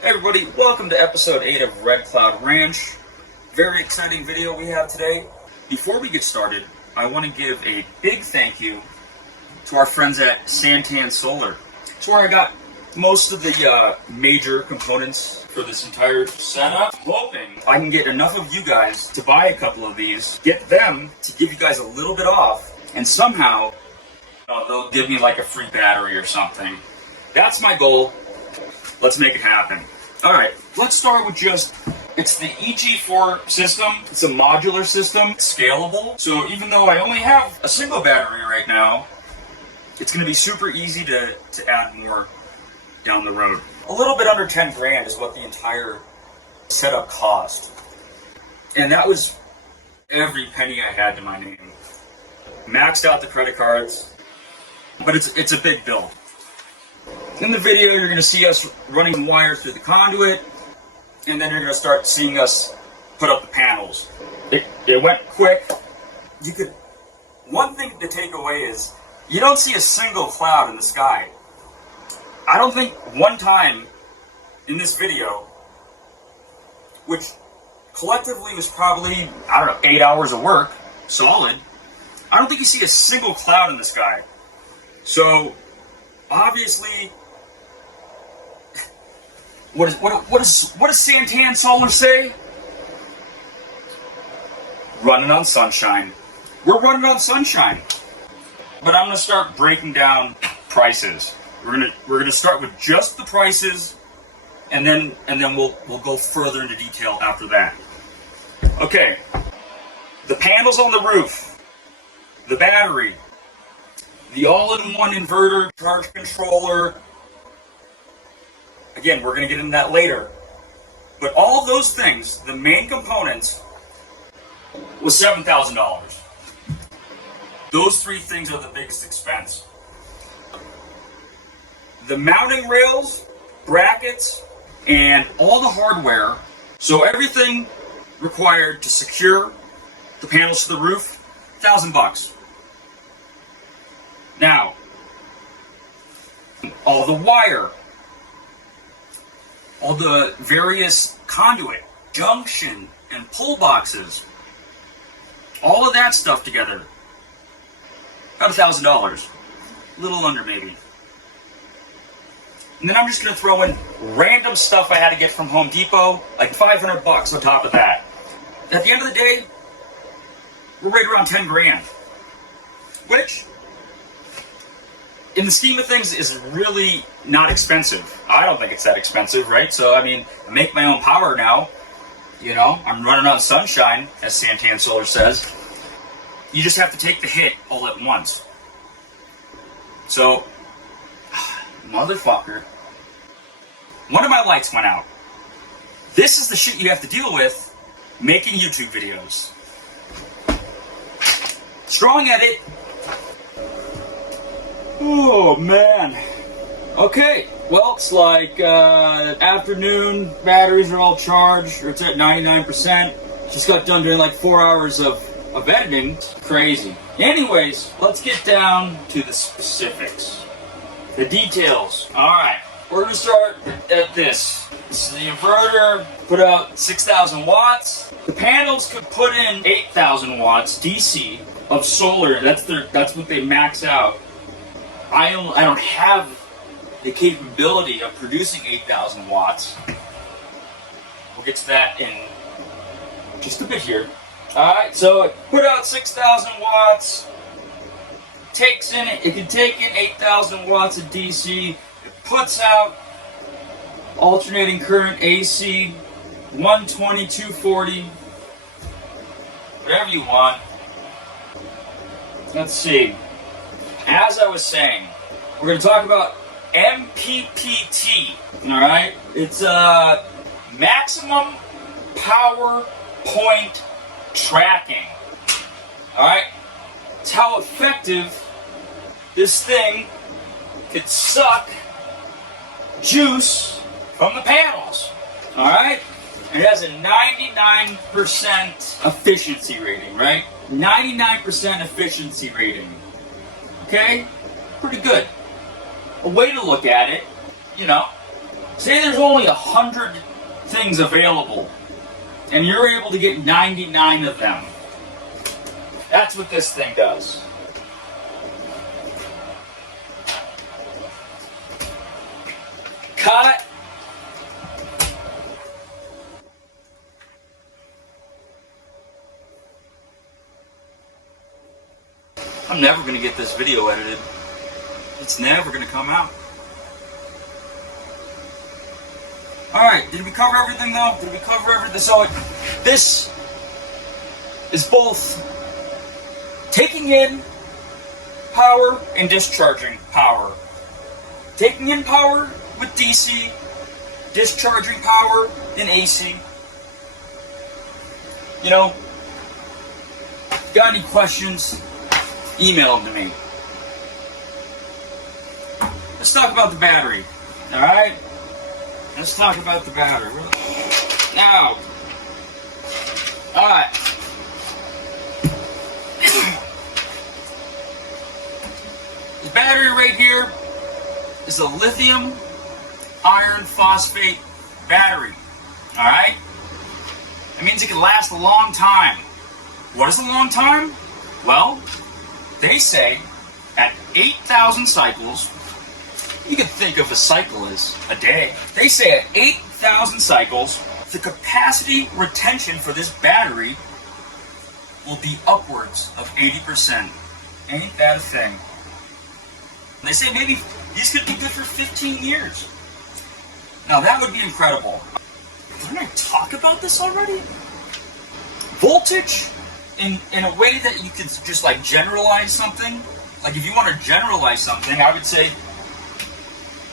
Hey everybody, welcome to episode 8 of Red Cloud Ranch. Very exciting video we have today. Before we get started, I want to give a big thank you to our friends at Santan Solar. It's where I got most of the major components for this entire setup. Hoping I can get enough of you guys to buy a couple of these, get them to give you guys a little bit off, and somehow they'll give me like a free battery or something. That's my goal. Let's make it happen. Alright, let's start with it's the EG4 system. It's a modular system, it's scalable. So even though I only have a single battery right now, it's going to be super easy to add more down the road. A little bit under 10 grand is what the entire setup cost. And that was every penny I had to my name. Maxed out the credit cards, but it's a big bill. In the video, you're going to see us running some wires through the conduit, and then you're going to start seeing us put up the panels. It went quick. One thing to take away is, you don't see a single cloud in the sky. I don't think one time in this video, which collectively was probably, 8 hours of work, solid, I don't think you see a single cloud in the sky. So, obviously, what does Santan Solar say? Running on sunshine. We're running on sunshine. But I'm gonna start breaking down prices. We're gonna start with just the prices, and then we'll go further into detail after that. Okay. The panels on the roof, the battery, the all-in-one inverter, charge controller. Again, we're going to get into that later. But all of those things, the main components, was $7,000. Those three things are the biggest expense. The mounting rails, brackets, and all the hardware, so everything required to secure the panels to the roof, $1,000. Now, all the wire, all the various conduit, junction, and pull boxes, all of that stuff together, about $1,000. A little under maybe. And then I'm just going to throw in random stuff I had to get from Home Depot, like $500 on top of that. At the end of the day, we're right around 10 grand. Which, in the scheme of things, is really not expensive. I don't think it's that expensive, right? So, I mean, I make my own power now. You know, I'm running on sunshine, as Santan Solar says. You just have to take the hit all at once. So, motherfucker. One of my lights went out. This is the shit you have to deal with making YouTube videos. Strong edit. Oh, man. Okay, well, it's like afternoon, batteries are all charged, or it's at 99%. Just got done doing like 4 hours of editing. It's crazy. Anyways, let's get down to the specifics. The details. Alright, we're going to start at this. This is the inverter, put out 6,000 watts. The panels could put in 8,000 watts DC of solar. That's what they max out. I don't have the capability of producing 8,000 watts. We'll get to that in just a bit here. Alright, so it put out 6,000 watts. It can take in 8,000 watts of DC. It puts out alternating current AC, 120, 240, whatever you want. Let's see. As I was saying, we're going to talk about MPPT, alright? It's maximum power point tracking, alright? It's how effective this thing could suck juice from the panels, alright? It has a 99% efficiency rating, right? 99% efficiency rating. Okay? Pretty good. A way to look at it, you know, Say there's only 100 things available, and you're able to get 99 of them. That's what this thing does. Cut. I'm never going to get this video edited. It's never going to come out. Alright, did we cover everything though? Did we cover everything? So this is both taking in power and discharging power. Taking in power with DC, discharging power in AC. You know, got any questions? Email them to me. Let's talk about the battery. Alright? Let's talk about the battery. Now. Alright. The battery right here is a lithium iron phosphate battery. Alright? That means it can last a long time. What is a long time? Well, they say at 8,000 cycles, you can think of a cycle as a day. They say at 8,000 cycles, the capacity retention for this battery will be upwards of 80%. Ain't that a thing? They say maybe these could be good for 15 years. Now that would be incredible. Didn't I talk about this already? Voltage, in a way that you could just like generalize something. Like if you want to generalize something, I would say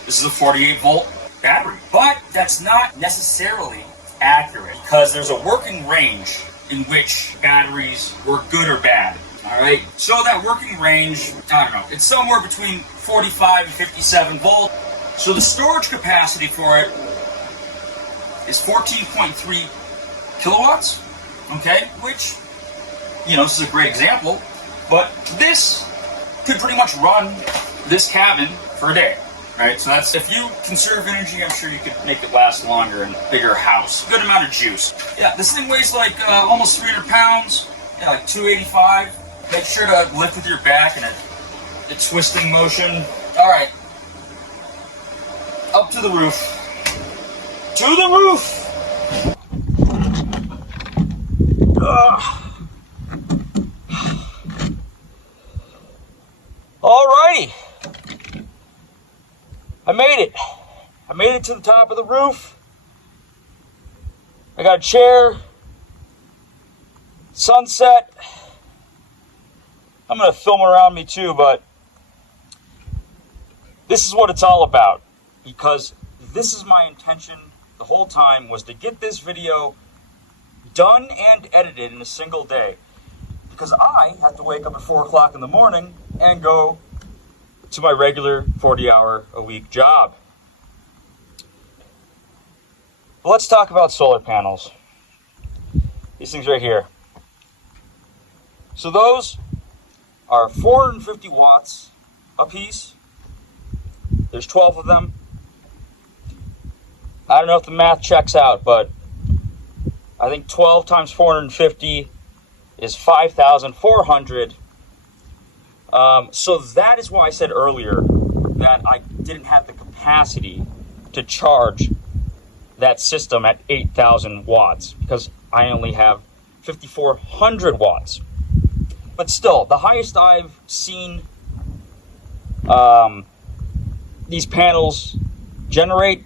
this is a 48 volt battery. But that's not necessarily accurate because there's a working range in which batteries work good or bad. Alright, so that working range, I don't know, it's somewhere between 45 and 57 volt. So the storage capacity for it is 14.3 kilowatts, okay, which, you know, this is a great example, but this could pretty much run this cabin for a day, right? So that's, if you conserve energy, I'm sure you could make it last longer and bigger house. Good amount of juice. Yeah, this thing weighs like almost 300 pounds, yeah, like 285. Make sure to lift with your back in a twisting motion. All right, up to the roof. To the roof! Alrighty. I made it. I made it to the top of the roof. I got a chair. Sunset. I'm going to film around me too, but this is what it's all about. Because this is my intention the whole time, was to get this video done and edited in a single day. Because I have to wake up at 4 o'clock in the morning and go to my regular 40-hour-a-week job. But let's talk about solar panels. These things right here. So those are 450 watts a piece. There's 12 of them. I don't know if the math checks out, but I think 12 times 450 is 5,400. So that is why I said earlier that I didn't have the capacity to charge that system at 8,000 watts because I only have 5,400 watts. But still, the highest I've seen these panels generate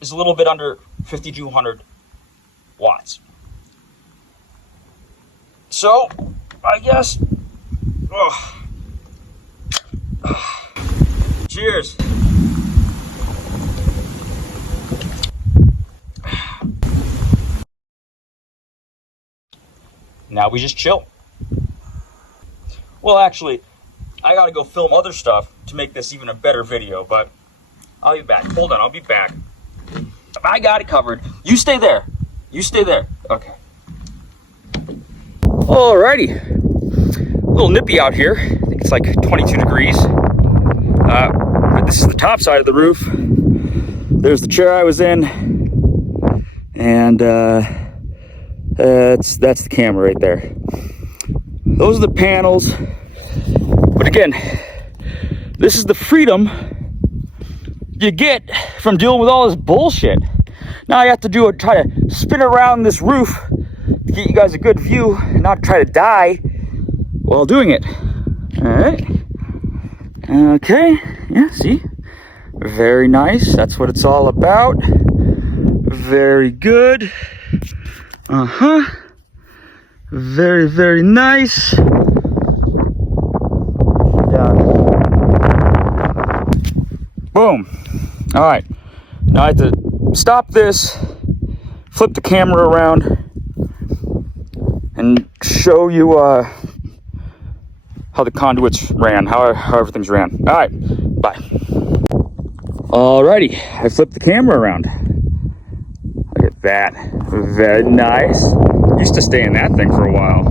is a little bit under 5,200 watts. So, I guess, cheers. Now we just chill. Well, actually, I gotta go film other stuff to make this even a better video, but I'll be back. Hold on, I'll be back. I got it covered. You stay there. You stay there. Okay. Alrighty. A little nippy out here. I think it's like 22 degrees. But this is the top side of the roof. there's the chair I was in, and that's the camera right there. Those are the panels. But again, this is the freedom you get from dealing with all this bullshit. Now I have to try to spin around this roof to get you guys a good view and not try to die while doing it. All right. Okay. Yeah, see? Very nice. That's what it's all about. Very good. Very, very nice. Down. Boom. All right. Now I have to stop this, flip the camera around, and show you how the conduits ran, how everything's ran. All right. Bye. Alrighty. I flipped the camera around. Look at that. Very nice. Used to stay in that thing for a while.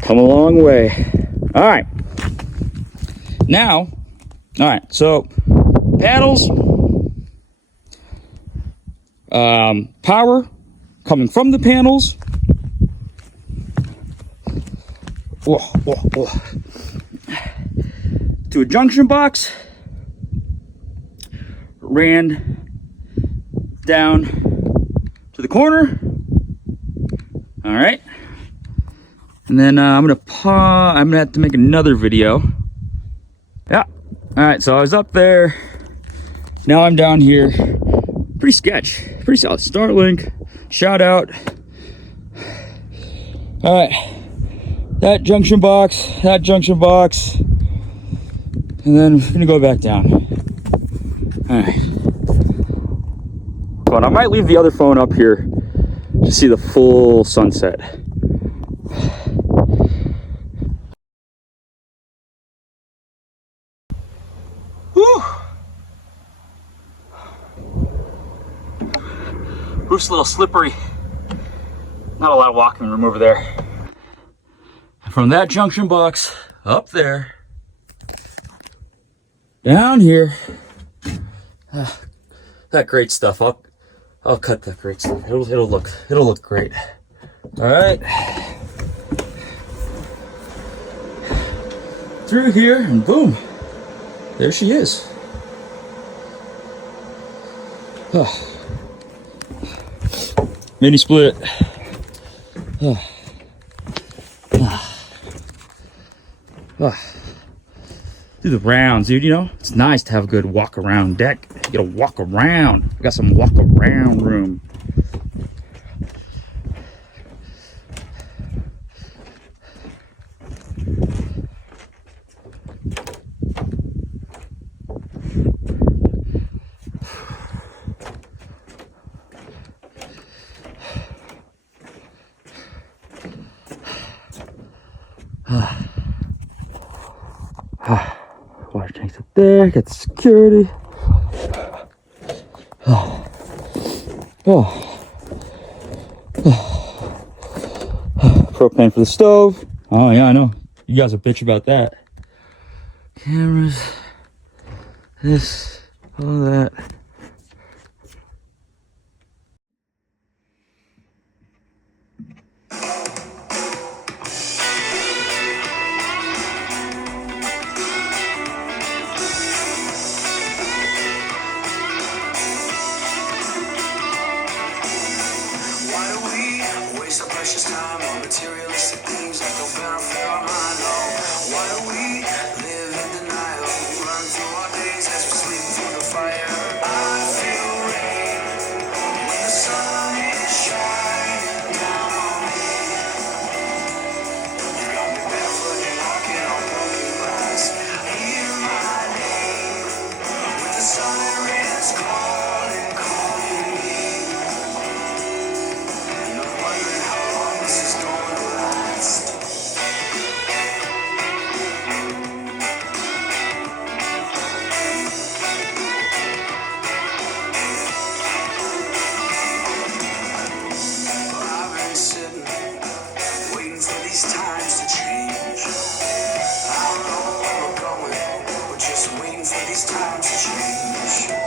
Come a long way. All right. Now, all right, so panels, power coming from the panels. To a junction box, ran down to the corner. All right, and then I'm gonna have to make another video. Yeah. All right, so I was up there. Now I'm down here. Pretty sketch. Pretty solid. Starlink. Shout out. All right. That junction box. And then I'm gonna go back down. All right. But I might leave the other phone up here to see the full sunset. Whew. Roof's a little slippery. Not a lot of walking room over there. From that junction box up there, down here, that great stuff. I'll cut that great stuff. It'll look great. All right, through here and boom, there she is. Mini split. Do the rounds, dude. You know, it's nice to have a good walk around deck. You gotta walk around. I got some walk around room. Water tanks up there, got the security. Propane for the stove. Oh yeah, I know. You guys will bitch about that. Cameras, this, all that. Waste our precious time on materialistic things that don't benefit our mind. Oh, why do we live in denial? Run through our days as we sleep through the fire. I feel rain when the sun is shining down on me. You got me barefoot and walking on broken glass. Hear my name with the sirens calling me. Wondering how long this is going to last. Well, I've been sitting, waiting for these times to change. I don't know where we're going, we're just waiting for these times to change.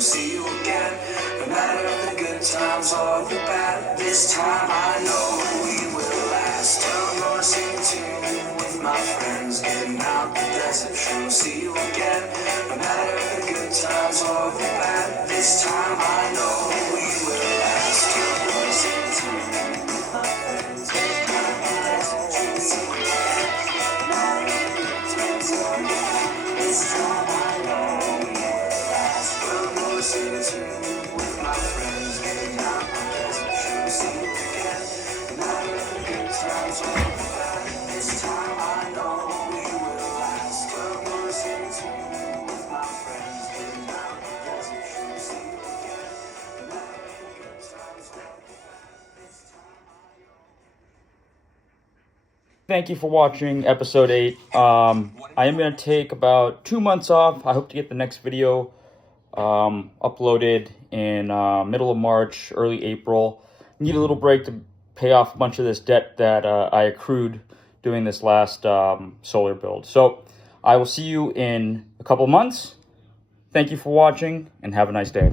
we'll see you again. No matter the good times or the bad, this time I know we will last. I'm gonna sing a tune with my friends, getting out the desert, sure we'll see you again. No matter the good times or the bad, this time I know we will last. I'm gonna sing a tune with my friends, getting out the desert, sure we'll see you again. No matter the good times or the bad, this time I know we will last. I'm gonna sing a tune with my friends, getting out the desert, sure we'll see you again. No matter the good times or the bad, this time I know we will last. I'm gonna sing a tune with my friends, getting out the desert, sure we'll see you again. No matter the good times or the bad, this time I know. Thank you for watching episode 8. I am going to take about 2 months off. I hope to get the next video uploaded in middle of March, early April. Need a little break to pay off a bunch of this debt that I accrued doing this last solar build. So I will see you in a couple months. Thank you for watching and have a nice day.